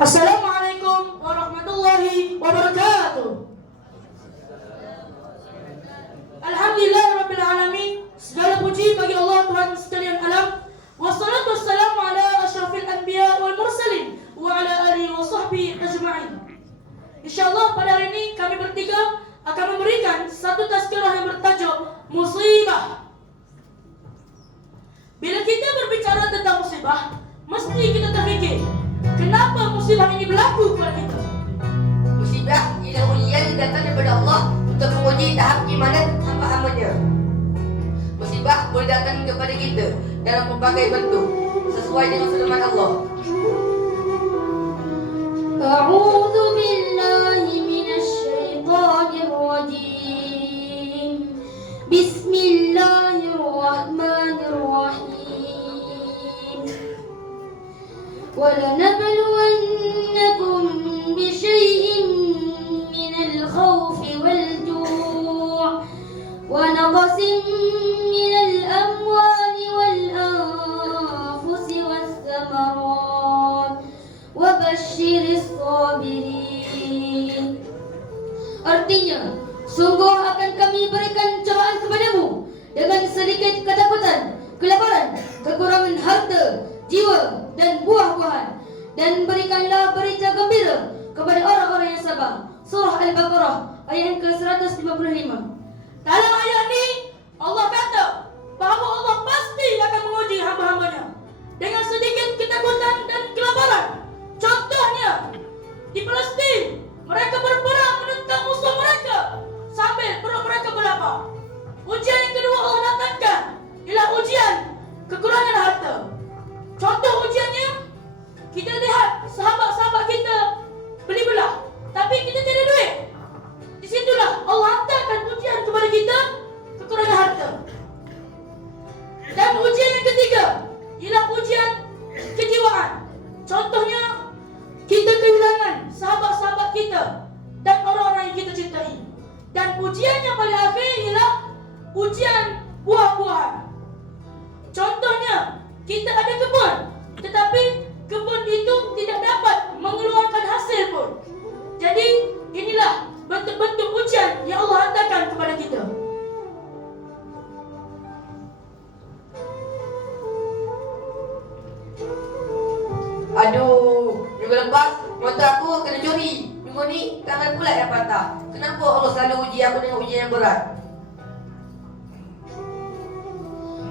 Assalamualaikum warahmatullahi wabarakatuh. Alhamdulillahirabbil alamin. Segala puji bagi Allah Tuhan sekalian alam. Wassalatu wassalamu ala asyrafil anbiya wal mursalin wa ala alihi wa sahbihi ajma'in. Insyaallah pada hari ini kami bertiga akan memberikan satu tazkirah yang bertajuk musibah. Bila kita berbicara tentang musibah, mesti kita terfikir, kenapa musibah ini berlaku kepada kita? Musibah ialah ujian yang datang daripada Allah untuk menguji tahap imanan hamba-hambanya. Musibah boleh datang kepada kita dalam pelbagai bentuk sesuai dengan firman Allah. A'udzu billahi minasy syaithanir rajim. Bismillahirrahmanirrahim. وَلَنَبْلُوَنَّكُمْ بِشَيْءٍ مِّنَ الْخَوْفِ وَالْجُوعِ وَنَقْصٍ مِّنَ الْأَمْوَالِ وَالْأَنفُسِ وَالثَّمَرَاتِ وَبَشِّرِ الصَّابِرِينَ. Artinya, sungguh akan kami berikan cobaan kepadamu dengan sedikit ketakutan, kelaparan, kekurangan harta, jiwa dan buah-buahan, dan berikanlah berita gembira kepada orang-orang yang sabar. Surah Al-Baqarah ayat ke-155. Dalam ayat ini Allah kata bahawa Allah pasti akan menguji hamba-hambanya dengan sedikit ketakutan dan kelaparan. Contohnya di Palestin, mereka berperang menentang musuh mereka sambil perut mereka berlapar. Ujian yang kedua Allah datangkan ialah ujian kekurangan harta. Contoh ujiannya, kita lihat sahabat-sahabat kita beli belah, tapi kita tidak ada duit. Di situlah Allah hantarkan ujian kepada kita, kekurangan harta. Dan ujian yang ketiga ialah ujian kejiwaan. Contohnya, kita kehilangan sahabat-sahabat kita dan orang-orang yang kita cintai. Dan ujian yang paling akhir ialah ujian buah-buahan. Contohnya, kita ada kebun, tetapi kebun itu tidak dapat mengeluarkan hasil pun. Jadi, inilah bentuk-bentuk ujian yang Allah hantarkan kepada kita. Aduh, minggu lepas motor aku kena curi. Minggu ni tangan pula yang patah. Kenapa Allah selalu uji aku dengan ujian yang berat?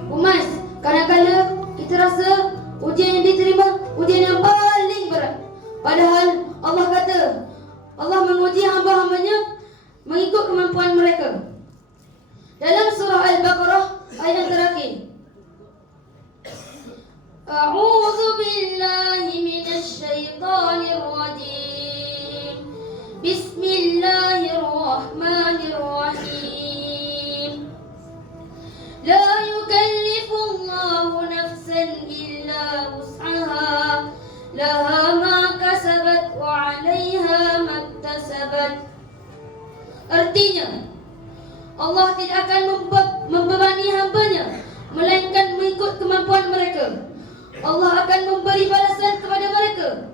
Umas, kadang-kadang kita rasa ujian yang diterima ujian yang paling berat. Padahal Allah kata Allah menguji hamba-hambanya mengikut kemampuan mereka. Dalam surah Al-Baqarah ayat yang terakhir, A'udzu billahi minasy syaithanir rajim. Bismillahirrahmanirrahim. La yukallifullahu nafsan illa wus'aha, laha ma kasabat wa 'alaiha maktasabat. Artinya, Allah tidak akan membebani hambanya melainkan mengikut kemampuan mereka. Allah akan memberi balasan kepada mereka,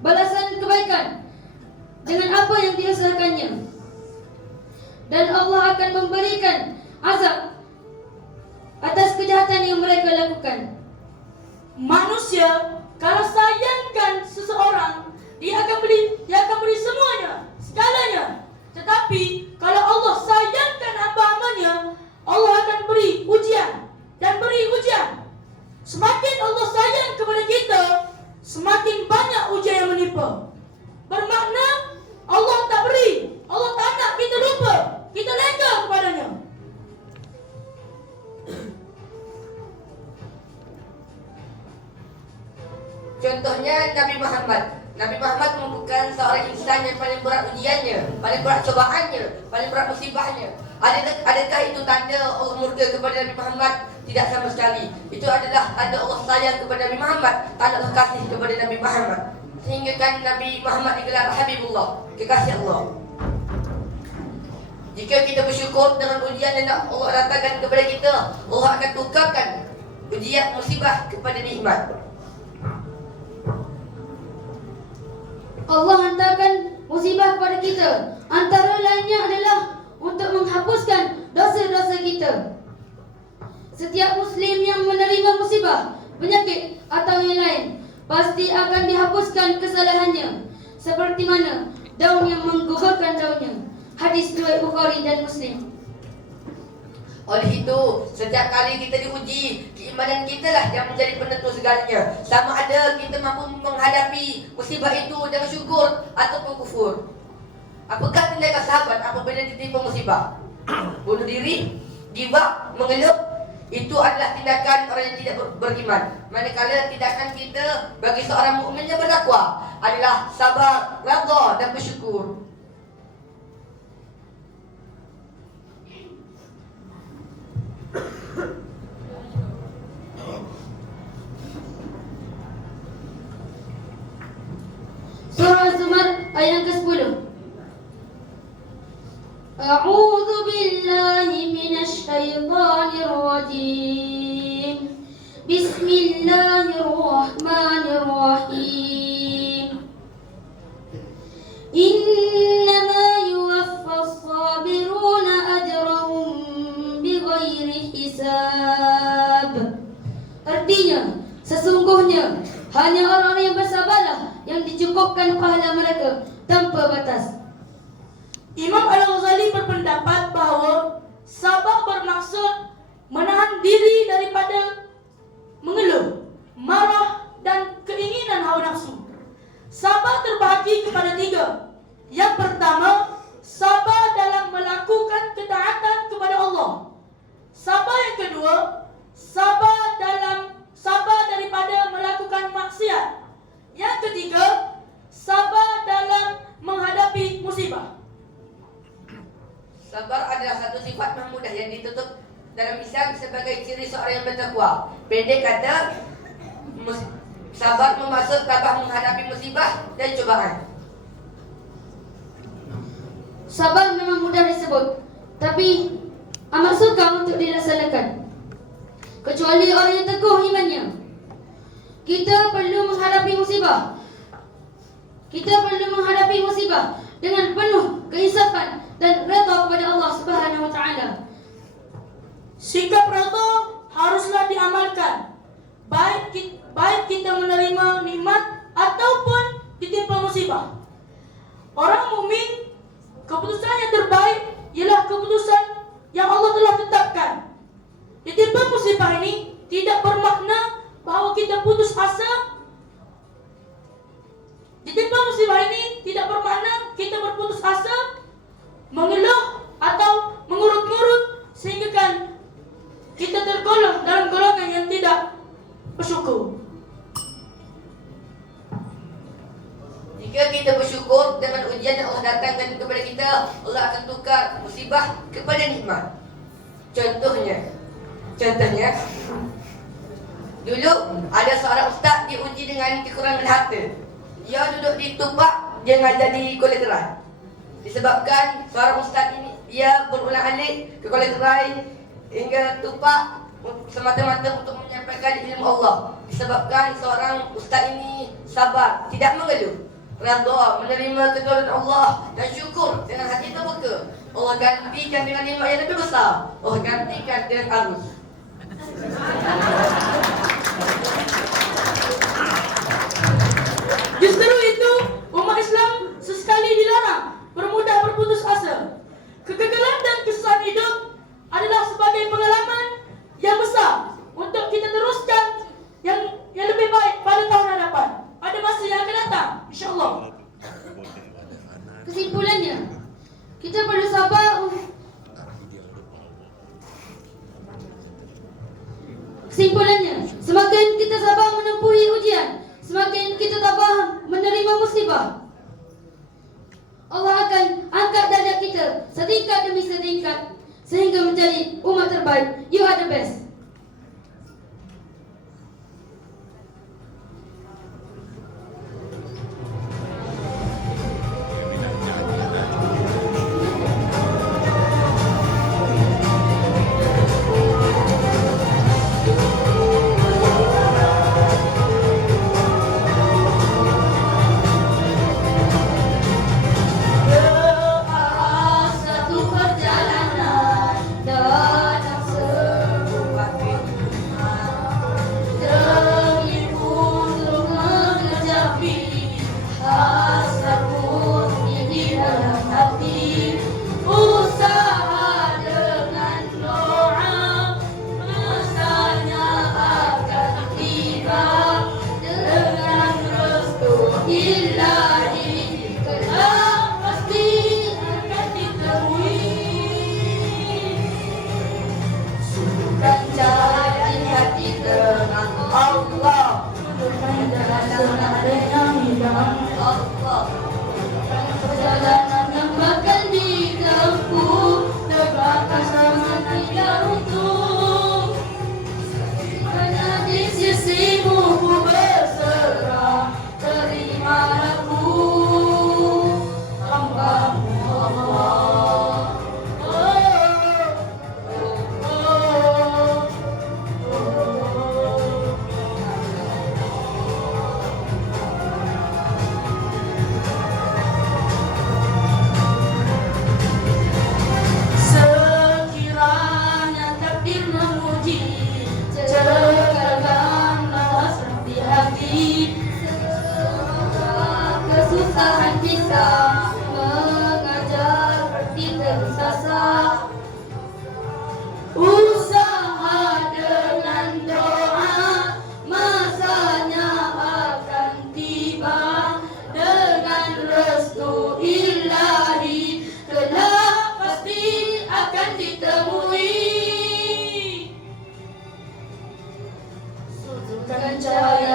balasan kebaikan dengan apa yang diusahakannya. Dan Allah akan memberikan azab atas kejahatan yang mereka lakukan. Manusia kalau sayangkan seseorang, dia akan beri semuanya, segalanya. Tetapi kalau Allah sayangkan hamba-hambanya, Allah akan beri ujian dan beri ujian. Semakin Allah sayang kepada kita, semakin banyak ujian yang menimpa. Bermakna Allah tak beri, Allah tak nak kita lupa, kita leka kepadanya. Contohnya Nabi Muhammad. Nabi Muhammad merupakan seorang insan yang paling berat ujiannya, paling berat cobaannya, paling berat musibahnya. Adakah itu tanda Allah murka kepada Nabi Muhammad? Tidak sama sekali. Itu adalah tanda Allah sayang kepada Nabi Muhammad, tanda Allah kasih kepada Nabi Muhammad. Sehingga kan Nabi Muhammad digelar Habibullah, kekasih Allah. Jika kita bersyukur dengan ujian yang Allah datangkan kepada kita, Allah akan tukarkan ujian musibah kepada nikmat. Allah hantarkan musibah kepada kita. Antara lainnya adalah untuk menghapuskan dosa-dosa kita. Setiap Muslim yang menerima musibah, penyakit atau yang lain, pasti akan dihapuskan kesalahannya, seperti mana daun yang menggugurkan daunnya. Hadis riwayat Bukhari dan Muslim. Oleh itu, setiap kali kita diuji, keimanan kita lah yang menjadi penentu segalanya. Sama ada kita mampu menghadapi musibah itu dengan syukur ataupun kufur. Apakah tindakan sahabat apabila ditimpa musibah? Bunuh diri, gibah, mengeluh. Itu adalah tindakan orang yang tidak beriman. Manakala tindakan kita bagi seorang mukmin yang bertakwa adalah sabar, redha dan bersyukur. Surah Az-Zumar ayat ke-10. A'udzu billahi minasy syaithanir rajim. Bismillahirrahmanirrahim. Innama yuwaffas sabiruna ajrahum bighairi hisab. Artinya, sesungguhnya hanya orang-orang yang bersabarlah yang dicukupkan pahala mereka tanpa batas. Imam Al-Ghazali berpendapat bahawa sabar bermaksud menahan diri daripada mengeluh, marah dan keinginan hawa nafsu. Sabar terbahagi kepada 3. Yang pertama, sabar dalam melakukan ketaatan kepada Allah. Sabar yang kedua, sabar daripada melakukan maksiat. Yang ketiga, sabar dalam menghadapi musibah. Sabar adalah satu sifat mahmudah yang ditutup dalam Islam sebagai ciri seorang yang bertakwa. Pendek kata, sabar memaksud tabah menghadapi musibah dan cobaan. Sabar memang mudah disebut, tapi amat sukar untuk dilaksanakan, kecuali orang yang teguh imannya. Kita perlu menghadapi musibah. Dengan penuh keinsafan dan redha kepada Allah Subhanahu wa taala. Sikap redha haruslah diamalkan, baik kita menerima nikmat ataupun ditimpa musibah. Orang mukmin, keputusan yang terbaik ialah keputusan yang Allah telah tetapkan. Ditimpa musibah ini tidak bermakna bahawa kita putus asa. Ditimpa musibah ini tidak bermakna kita berputus asa, mengeluh atau mengurut-ngurut sehingga kan kita tergolong dalam golongan yang tidak bersyukur. Jika kita bersyukur dengan ujian yang Allah datangkan kepada kita, Allah akan tukar musibah kepada nikmat. Contohnya, dulu ada seorang ustaz diuji dengan kekurangan harta. Dia duduk di tupak, dia ngajar di kolej. Disebabkan seorang ustaz ini dia berulang-alik ke kolej hingga tupak semata-mata untuk menyampaikan ilmu Allah. Disebabkan seorang ustaz ini sabar, tidak mengeluh, redha menerima ketuhanan Allah dan syukur dengan hati terbuka. Allah gantikan dengan nikmat yang lebih besar. Allah gantikan dengan arus. Justru itu, umat Islam sesekali dilarang bermudah berputus asa. Kegagalan dan kesusahan hidup adalah sebagai pengalaman yang besar untuk kita teruskan yang lebih baik pada tahun hadapan, pada masa yang akan datang, insya-Allah. Kesimpulannya, kita perlu sabar. Semakin kita sabar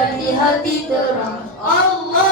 dan di hati terang. Allah